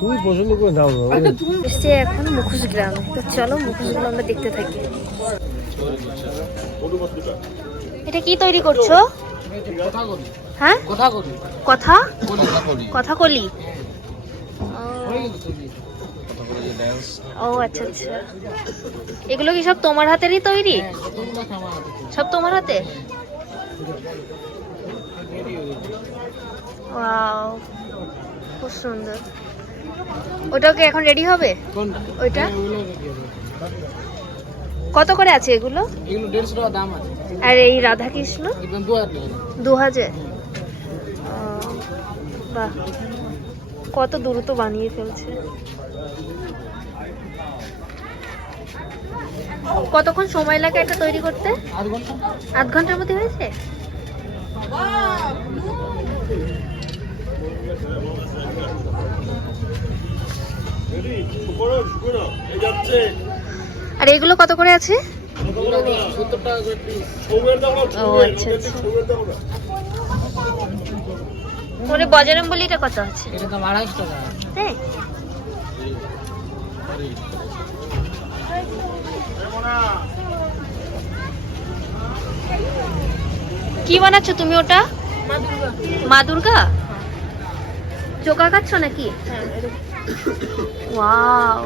তুমি পছন্দ করে দাও। এসছে এখন মুখোশ গ্রামে, তো চলো মুখোশগুলো আমরা দেখতে থাকি। এটা কি তৈরি করছো? হ্যাঁ, কথা কথাকলি। ও আচ্ছা আচ্ছা, এগুলো কি সব তোমার হাতেরই তৈরি? সব তোমার হাতে? ওয়াও, খুব সুন্দর। ওটাও কি এখন রেডি হবে? ওইটা কত করে আছে এগুলো? এগুলো 150 টাকা দাম আছে। আর এই রাধা কৃষ্ণ? একদম 2000 টাকা। 2000? বাহ, কত দ্রুত বানিয়ে ফেলছে। কতক্ষণ সময় লাগে এটা তৈরি করতে? 8 ঘন্টা। 8 ঘন্টার মধ্যে হয়েছে? আর এগুলো কত করে আছে? 70 টাকা করে পিস। ও আচ্ছা আচ্ছা। মানে বজরং বলিটা কত আছে? এটা দাম 250 টাকা। হ্যাঁ, কি বানাচ্ছ তুমি ওটা? মা দুর্গা চোখ আঁকাচ্ছ নাকি? ওয়াও,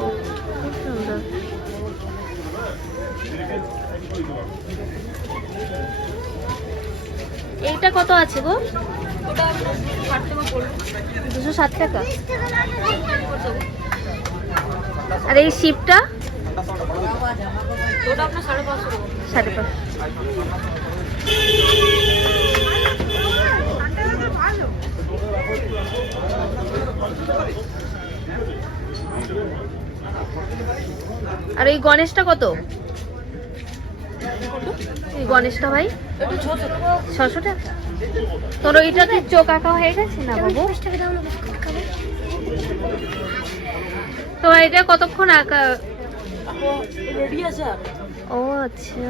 খুব সুন্দর। এইটা কত আছে গো? 260 টাকা। আর এই শিপটা? ওটা আপনার 550 টাকা। আর এই গণেশটা কত? এই গণেশটা ভাই 600 টাকা। তোর ওইটাতে চোখ আঁকা হয়ে গেছে না বাবু? তো এটা কতক্ষণ আঁকা? ও আচ্ছা,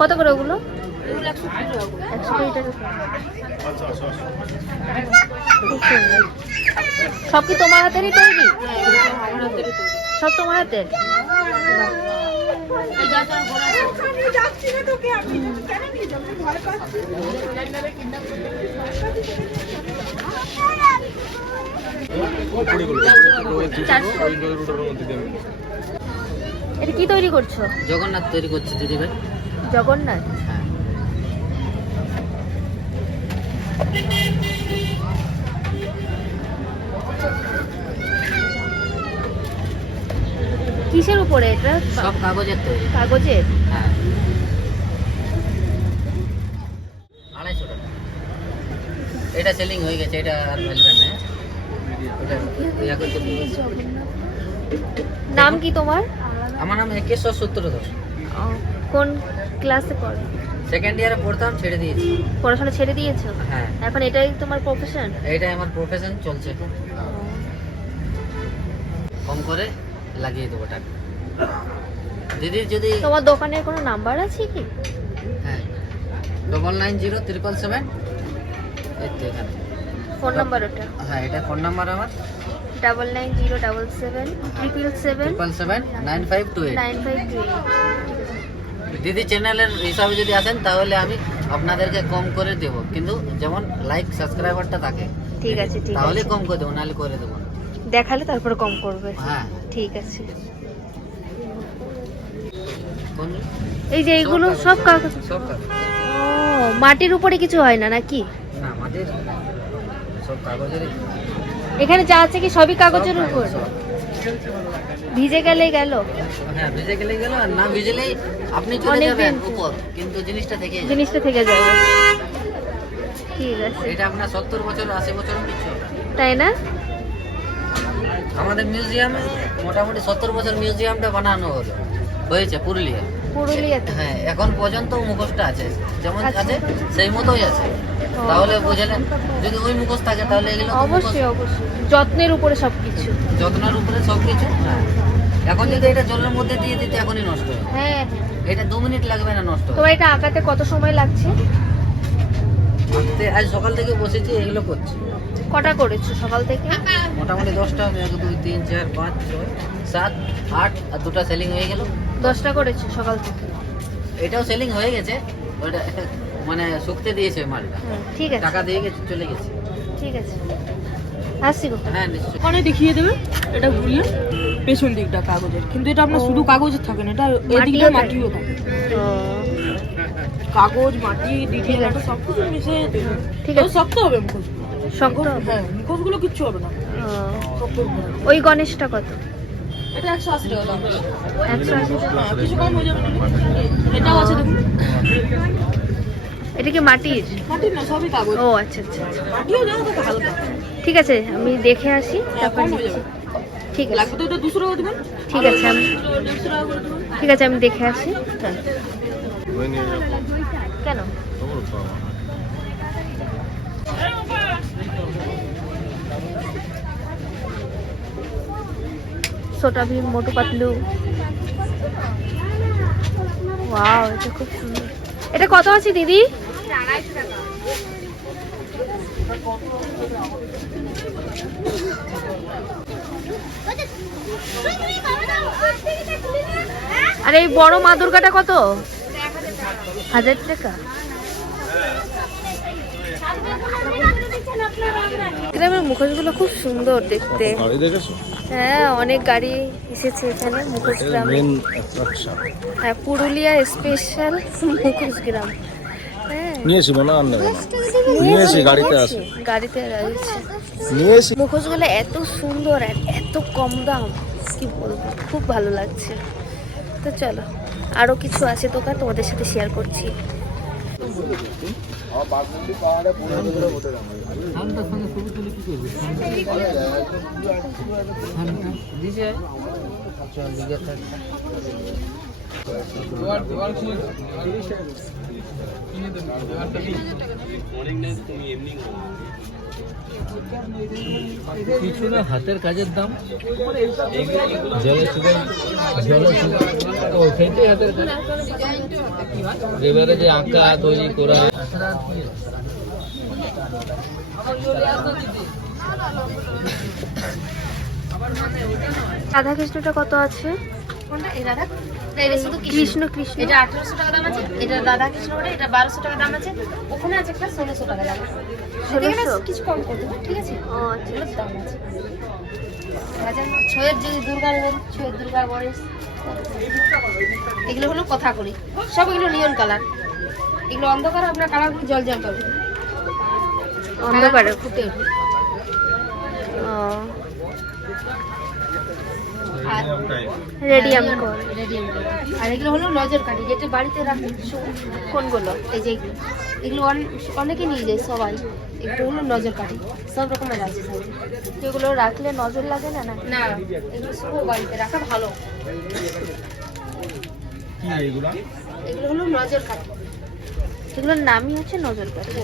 কত করে ওগুলো? 120 টাকা। খুব সুন্দর। সব কি তোমার হাতেরই তৈরি? সব তোমার হাতের? এটা কি তৈরি করছো? জগন্নাথ তৈরি করছে দিদি ভাই। জগন্নাথ? কিসের উপরে এটা? সব কাগজের তৈরি। কাগজের? হ্যাঁ, 250 টাকা। এটা সেলিং হয়ে গেছে, এটা আর মিলবে না। এটা ইয়া করতে নাম কি তোমার? আমার নাম একেশ্বর সূত্রধর। কোন ক্লাসে পড়ো? সেকেন্ড ইয়ারে পড়তাম, ছেড়ে দিয়েছি। পড়াশোনা ছেড়ে দিয়েছো? হ্যাঁ, এখন এটাই তোমার প্রফেশন? এইটাই আমার প্রফেশন চলছে। কম করে লাগিয়ে দেবো টাকা। দিদি যদি তোমার দোকানের কোনো নাম্বার আছে কি? হ্যাঁ, 990777 এখানে ফোন নাম্বার ওটা? হ্যাঁ, এটা ফোন নাম্বার আমার। 9907779528। দিদি চ্যানেলের হিসাবে যদি আসেন তাহলে আমি আপনাদেরকে কম করে দেবো, কিন্তু যেমন লাইক সাবস্ক্রাইবারটা থাকে। ঠিক আছে, ঠিক তাহলে আছে। কম করে দেবো, নাহলে করে দেবো না। দেখালে তারপরে কম করবে? হ্যাঁ, ঠিক আছে। কোন এই যে এইগুলো সব কাগজ? সব কাগজ। ও, মাটির উপরে কিছু হয় না নাকি? না, আমাদের সব কাগজের। এখানে যা আছে কি সবই কাগজের উপর? ভিজে গেলে গেল? হ্যাঁ, ভিজে গেলে গেল, আর না ভিজলেই আপনি চলে যাবেন উপর, কিন্তু জিনিসটা থেকে যাবে। জিনিসটা থেকে যাবে। ঠিক আছে। এটা আপনার 70 বছর 80 বছর কিছু হবে। তাই না? আমাদের মিউজিয়ামে মোটামুটি 70 বছর মিউজিয়ামটা বানানো হয়েছে পুরুলিয়া। পুরুলিয়াতে? হ্যাঁ, এখন পর্যন্ত মুখোশটা আছে, যেমন আচ্ছা। আছে সেই মতোই আছে। তাহলে বুঝলেন, যদি ওই মুখোশ থাকে তাহলে এগুলো তো অবশ্যই অবশ্যই, যত্নের উপরে সবকিছু। যত্নের উপরে সবকিছু। হ্যাঁ, এখন যদি এটা জলের মধ্যে দিয়ে দিতে এখনই নষ্ট হয়ে যাবে। হ্যাঁ, এটা 2 মিনিট লাগবে না নষ্ট তো হতে। এটা আঁকাতে কত সময় লাগছে? আঁকতে আজ সকাল থেকে বসেছি, এগুলো করছি। কটা করেছো সকাল থেকে? মোটামুটি 10টা, 1 2 3 4 5 6 7 8 আর 2টা সেলিং হয়ে গেল। 10টা করেছো সকাল থেকে? এটাও সেলিং হয়ে গেছে, ওটা মানে শুকতে দিয়েছে মালটা, ঠিক আছে, টাকা দিয়ে গেছে, চলে গেছে। ঠিক আছে, আসছি গো। হ্যাঁ নিশ্চয়ই। ওখানে দেখিয়ে দেবে এটা ঘুরিয়ে পেছন দিকটা কাগজের, কিন্তু এটা আপনার শুধু কাগজের থাকে না, এটা এদিকটা মাটিও থাকে। কাগজ মাটি ডিটেল একটা সব কিছু মিশে। ঠিক তবে আছে, শক্ত হবে মুখোশ, শক্ত হবে। হ্যাঁ মুখোশগুলো কিচ্ছু হবে না, শক্ত হবে। ওই গণেশটা কত? এটা 180 টাকা দাম। 180 টাকা। হ্যাঁ, কিছু কম হয়ে যাবে না। এটাও আছে দেখুন, এটা কি মাটির? মাটির না, সবই কাগজ। ও আচ্ছা আচ্ছা, মাটিও জানো তো হালকা, ঠিক আছে, আমি দেখে আসি তারপর কম হয়ে নিচ্ছি। যাবে। ঠিক আছে, লাগবে তো এটা 200 টাকা দেবেন। ঠিক আছে, আমি 150 টাকা করে দেবেন। ঠিক আছে, আমি দেখে আসি। কেন? ছোটা ভীম, মোটু পাতলু। ওয়াও, এটা খুব সুন্দর। এটা কত আছে দিদি? আর এই বড় মা দুর্গাটা কত? 1000 টাকা। গ্রামের মুখোশগুলো খুব সুন্দর দেখতে। হ্যাঁ, অনেক গাড়ি এসেছে এখানে মুখোশ গ্রামে। হ্যাঁ, পুরুলিয়া স্পেশাল মুখোশ গ্রাম। হ্যাঁ, নিয়েছি মনে হয় নিয়েছি, গাড়িতে আছে, গাড়িতে রয়েছে। নিয়েছি। মুখোশগুলো এত সুন্দর আর এত কম দাম, কি বলবো, খুব ভালো লাগছে। তো চলো, আরো কিছু আছে দোকান, তোমাদের সাথে শেয়ার করছি। কিছু না, হাতের কাজের দাম, সেইটাই হাতের কাজ। এবারে যে আঁকা তৈরি করা, রাধা কৃষ্ণটা কত আছে? কোনটা? এই রাধা, এটা শুধু কৃষ্ণ কৃষ্ণ এটা 1800 টাকা দাম আছে, এটা রাধা কৃষ্ণ ওটা, এটা 1200 টাকা দাম আছে, ওখানে আছে একটা 1600 টাকা দাম আছে। এখানে 1600? কিছু কম করে দেবো, ঠিক আছে? ও আচ্ছা, এগুলোর দাম আছে। রাজা ছয়ের যদি দুর্গা নেবেন, ছয়ের দুর্গা গণেশ, এগুলো হলো কথা করি, সব এগুলো নিয়ন কালার। এগুলো অন্ধকার, আপনার কালারগুলো জল জল করবে, অন্ধকারে ফুটে উঠবে। ও, আর রেডিয়াম কর। Radium colour. আর এগুলো হলো নজর কাঠি, যেটা বাড়িতে রাখেন। কোনগুলো? এই যে এগুলো অনেকে নিয়ে যায় সবাই, এগুলো হলো নজর কাঠি, সব রকমের আছে সাইজে। এগুলো রাখলে নজর লাগে না? না, না, এগুলো শুভ বাড়িতে রাখা ভালো। এগুলো হলো নজর কাঠি। এগুলোর নামই হচ্ছে নজর কাঠি।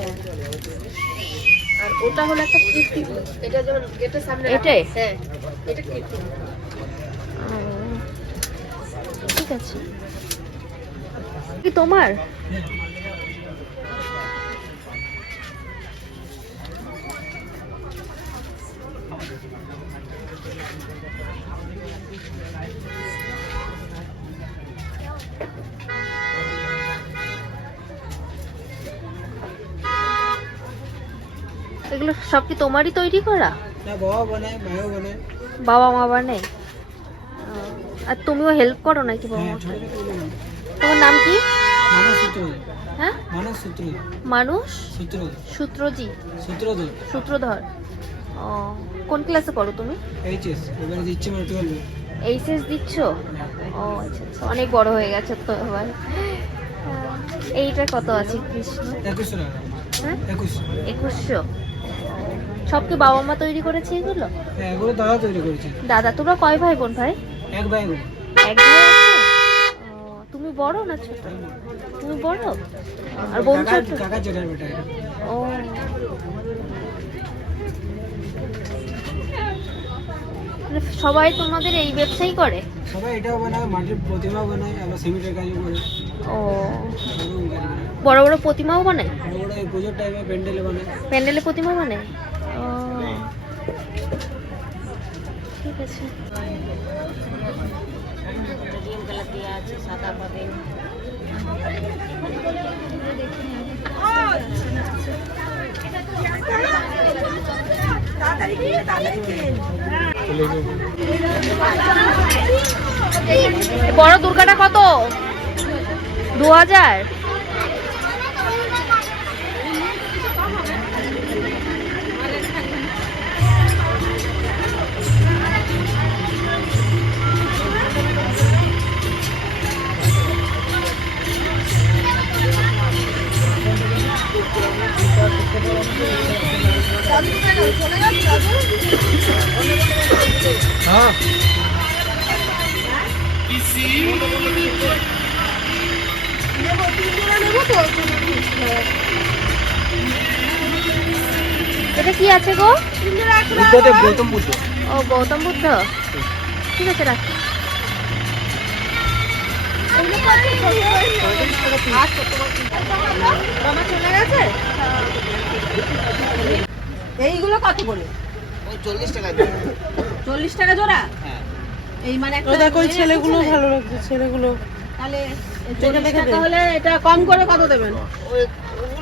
আর ওটা হলো একটা কীর্তি, এটা যেমন গেটের সামনে রাখা। এটাই? হ্যাঁ, এটা কীর্তি। ও, ঠিক আছে। কি তোমার? এগুলো সব কি তোমারই তৈরি করা? না, বাবা বানায়, মাও বানায়। বাবা মা বানায়? ও, আর তুমিও হেল্প করো নাকি বাবা হ্যাঁ, মা? ছোট ছোট করে বানায়। তোমার নাম কি? মানস সূত্র, হ্যাঁ, মানস সূত্র, মানুষ সূত্র, সূত্রজি, সূত্রধর। সূত্রধর। ও, কোন ক্লাসে পড়ো তুমি? এইচএস এবারে দিচ্ছে, মানে 12। এইচএস দিচ্ছ? ও আচ্ছা আচ্ছা, অনেক বড় হয়ে গেছে তো এবার। এইটা কত আছে কৃষ্ণ? 2100 টাকা। হ্যাঁ, 2100। 2100। সব কি বাবা মা তৈরি করেছে এগুলো? হ্যাঁ, এগুলো দাদা তৈরি করেছে। দাদা, তোমরা কয় ভাই বোন? ভাই এক ভাই বোন। এক ভাই আছে? ও, তুমি বড় না ছোট? তুমি বড় আর বোন ছোট? কাকা জেঠার বেটা এটা। ও, মানে সবাই তোমাদের এই ব্যবসাই করে? সবাই এটাও বানায়, মাটির প্রতিমা বানায়, আবার সিমেন্টের কাজও করে। ও, সবই কাজ করে। বড় বড় প্রতিমাও বানায়? বড় এই পুজোর টাইমে প্যান্ডেলে বানায়। প্যান্ডেলে প্রতিমা বানায়? ও ঠিক আছে। ডিম কালার দেওয়া আছে, সাদা পাবেন। বড় দুর্গাটা কত? 2000? হ্যাঁ এটা কি আছে গো? বুদ্ধদেব গৌতম বুদ্ধ। ও গৌতম বুদ্ধ, ঠিক আছে রাখি। এইগুলো কত করে? ওই 40 টাকা দিয়ে। 40 টাকা জোড়া? হ্যাঁ এই মানে একটা দেখো ওই ছেলেগুলো ভালো লাগছে, ছেলেগুলো তাহলে 40 টাকা হলে এটা কম করে কত দেবেন? ওই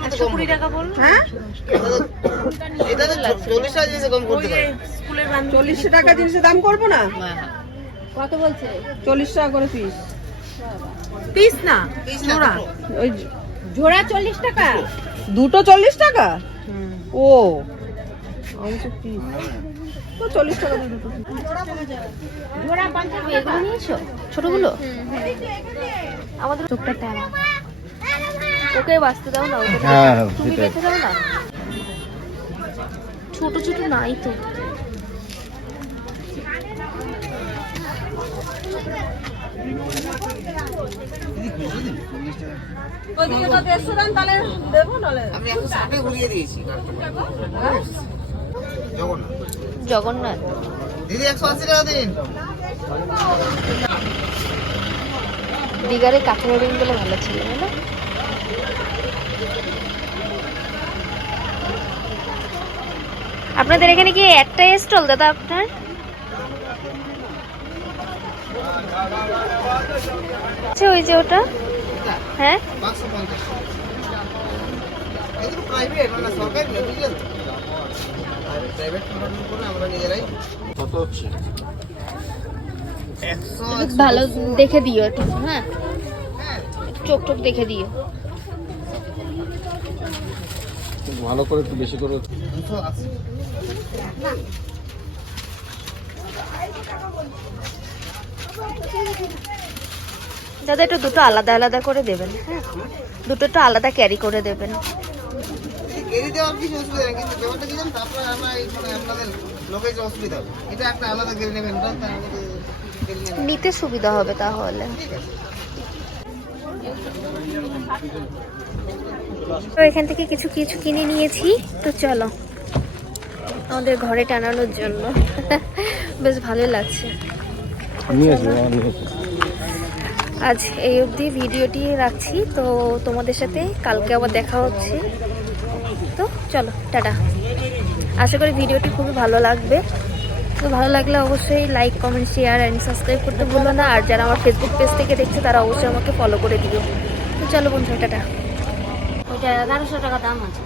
120 টাকা বল। হ্যাঁ এটা তো 40 টাকা জিনিস কম করতে পারে। স্কুলের 40 টাকা জিনিসের দাম করব না? কত বলছে? 40 টাকা করে পিস। পিস না জোড়া। ওই জোড়া 40 টাকা? দুটো 40 টাকা? ও আমি তো পিস তো 40 টাকা দিয়ে দুটো। জোড়া 50। এগুলো নিয়েছো ছোটগুলো? আমাদের চোখটা টানা, ওকে বাঁচতে দাও না, ওকে হ্যাঁ, তুমি সেটাই। বেঁচে দাও না। ছোট ছোট নাই তো। ওইদিকে তো 150 দাম তাহলে দেবো নালে। আমি 160 ঘুরিয়ে দিয়েছি। জগন্নাথ। জগন্নাথ দিদি 180 টাকা দিন। দিঘারে কাঁঠালের রিং গুলো ভালো ছিল না? আপনাদের এখানে কি একটাই স্টল দাদা আপনার? আচ্ছা ওই যে ওটা, হ্যাঁ 550। এগুলো প্রাইভেট মানে সরকারি না, বুঝলেন তো? আর প্রাইভেট কোম্পানি করে আমরা নিজেরাই। কত হচ্ছে? 100 ভালো দেখে দিও একটু, হ্যাঁ একটু চোখ টোক দেখে দিও। ভালো করে একটু বেশি করে। 280। দাদা একটু দুটো আলাদা আলাদা করে দেবেন, হ্যাঁ দুটো একটু আলাদা ক্যারি করে দেবেন। কেরি দেওয়ার কিছু অসুবিধা নেই, কিন্তু ব্যাপারটা কি জানেন তো, আপনারা আমরা এই মানে আপনাদের লোকের যে অসুবিধা হবে, এটা একটা আলাদা কেরি নেবেন, তার মধ্যে কেরি নেবেন। নিতে সুবিধা হবে তাহলে। ঠিক আছে। তো এখান থেকে কিছু কিছু কিনে নিয়েছি, তো চলো আমাদের ঘরে টানানোর জন্য। বেশ ভালো লাগছে। নিয়েছি। আজ এই অবধি ভিডিওটি রাখছি, তো তোমাদের সাথে কালকে আবার দেখা হচ্ছে। তো চলো টাটা। আশা করি ভিডিওটি খুবই ভালো লাগবে। তো ভালো লাগলে অবশ্যই like comment share and subscribe করতে ভুলো না। আর যারা আমার ফেসবুক পেজ থেকে দেখছে তারা অবশ্যই আমাকে ফলো করে দিও। তো চলো বন্ধুরা টাটা। ওইটা 1100 টাকা দাম আছে।